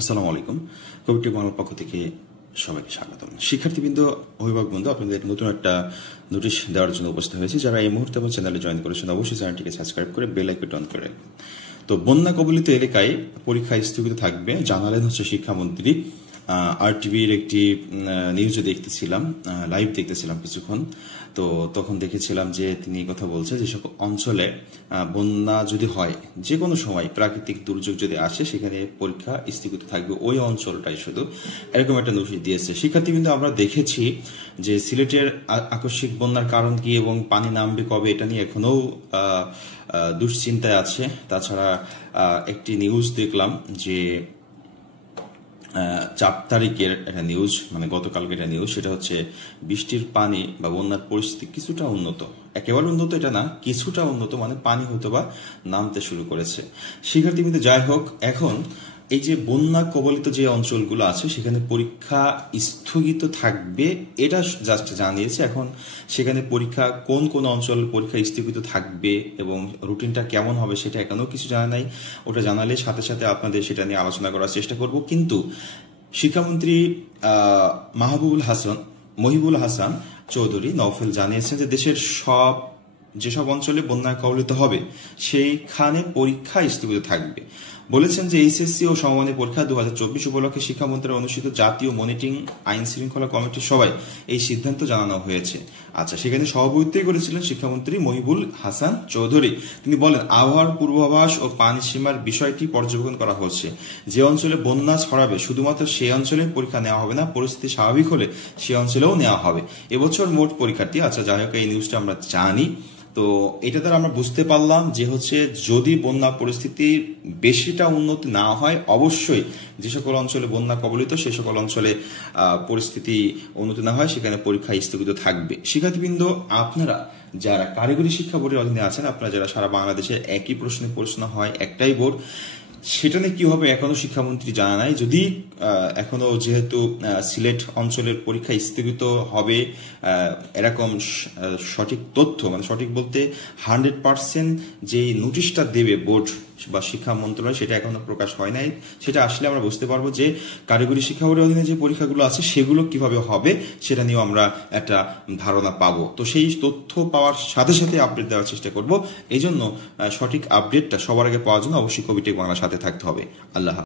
আসসালামু আলাইকুম। কবিটি বাংলার পক্ষ থেকে সবাইকে স্বাগতম। শিক্ষার্থীবৃন্দ, অভিভাবক বন্ধু, আপনাদের নতুন একটা নোটিশ দেওয়ার জন্য উপস্থিত হয়েছে। যারা এই মুহূর্তে আমার চ্যানেলে জয়েন করেছেন অবশ্যই চ্যানেলটিকে সাবস্ক্রাইব করে বেল আইকনটি অন করে রাখবেন। তো বন্যা কবলিত এলাকায় পরীক্ষা স্থগিত থাকবে জানালেন শিক্ষামন্ত্রী। আরটিভির একটি নিউজে দেখতেছিলাম, লাইভ দেখতেছিলাম কিছুক্ষণ। তো তখন দেখেছিলাম যে তিনি কথা বলছে যে সকল অঞ্চলে বন্যা যদি হয়, যে কোনো সময় প্রাকৃতিক দুর্যোগ যদি আসে, সেখানে পরীক্ষা স্থগিত থাকবে ওই অঞ্চলটাই শুধু, এরকম একটা নোটিশ দিয়েছে। শিক্ষার্থীবৃন্দ, আমরা দেখেছি যে সিলেটের আকস্মিক বন্যার কারণ কি এবং পানি নামবে কবে, এটা নিয়ে এখনো দুশ্চিন্তায় আছে। তাছাড়া একটি নিউজ দেখলাম যে 4 তারিখের একটা নিউজ, মানে গতকালকে একটা নিউজ, সেটা হচ্ছে বৃষ্টির পানি বা বন্যার পরিস্থিতি কিছুটা উন্নত, একেবারে উন্নত এটা না, কিছুটা উন্নত, মানে পানি হয়তো বা নামতে শুরু করেছে। শিক্ষার্থীবৃন্দ, যাই হোক, এখন এই যে বন্যা কবলিত যে অঞ্চলগুলো আছে সেখানে পরীক্ষা স্থগিত থাকবে, এটা জাস্ট জানিয়েছে। এখন সেখানে পরীক্ষা কোন কোন অঞ্চল পরীক্ষা স্থগিত থাকবে এবং রুটিনটা কেমন হবে সেটা এখনো কিছু জানা নাই। ওটা জানালে সাথে সাথে আপনাদের সেটা নিয়ে আলোচনা করার চেষ্টা করব। কিন্তু শিক্ষামন্ত্রী মহিবুল হাসান চৌধুরী নওফেল জানিয়েছেন যে দেশের যেসব অঞ্চলে বন্যা কবলিত হবে সেইখানে পরীক্ষা স্থগিত থাকবে। বলেছেন যে এইচএসসি ও সমমানের পরীক্ষা 2024 উপলক্ষে শিক্ষামন্ত্রীর অনুষ্ঠিত জাতীয় মনিটরিং আইন শৃঙ্খলা কমিটির সভায় এই সিদ্ধান্ত জানানো হয়েছে। আচ্ছা, সেখানে সভাপতিত্ব করেছিলেন শিক্ষামন্ত্রী মহিবুল হাসান চৌধুরী। তিনি বলেন, আবহাওয়ার পূর্বাভাস ও পানি সীমার বিষয়টি পর্যবেক্ষণ করা হচ্ছে। যে অঞ্চলে বন্যা ছড়াবে শুধুমাত্র সেই অঞ্চলে পরীক্ষা নেওয়া হবে না, পরিস্থিতি স্বাভাবিক হলে সে অঞ্চলেও নেওয়া হবে। এবছর মোট পরীক্ষার্থী, আচ্ছা যাই হোক, এই নিউজটা আমরা জানি। তো এটা দ্বারা আমরা বুঝতে পারলাম যে হচ্ছে যদি বন্যা পরিস্থিতি বেশিটা উন্নতি না হয়, অবশ্যই যে সকল অঞ্চলে বন্যা কবলিত সে সকল অঞ্চলে পরিস্থিতি উন্নতি না হয় সেখানে পরীক্ষা স্থগিত থাকবে। শিক্ষার্থীবৃন্দ, আপনারা যারা কারিগরি শিক্ষা বোর্ডের অধীনে আছেন, আপনারা যারা সারা বাংলাদেশে একই প্রশ্ন হয়, একটাই বোর্ড, সেটা নিয়ে কি হবে এখনো শিক্ষামন্ত্রী জানা নাই। যদি এখনো যেহেতু সিলেট অঞ্চলের পরীক্ষা স্থগিত হবে এরকম সঠিক তথ্য, মানে সঠিক বলতে 100% যে নোটিশটা দেবে বোর্ড বা শিক্ষা মন্ত্রণালয়, সেটা এখনো প্রকাশ হয় নাই। সেটা আসলে আমরা বুঝতে পারবো যে কারিগরি শিক্ষা বোর্ডের অধীনে যে পরীক্ষাগুলো আছে সেগুলো কিভাবে হবে, সেটা নিয়েও আমরা একটা ধারণা পাবো। তো সেই তথ্য পাওয়ার সাথে সাথে আপডেট দেওয়ার চেষ্টা করব। এই জন্য সঠিক আপডেটটা সবার আগে পাওয়ার জন্য অবশ্যই কবিটেক বাংলার সাথে থাকতে হবে। আল্লাহ।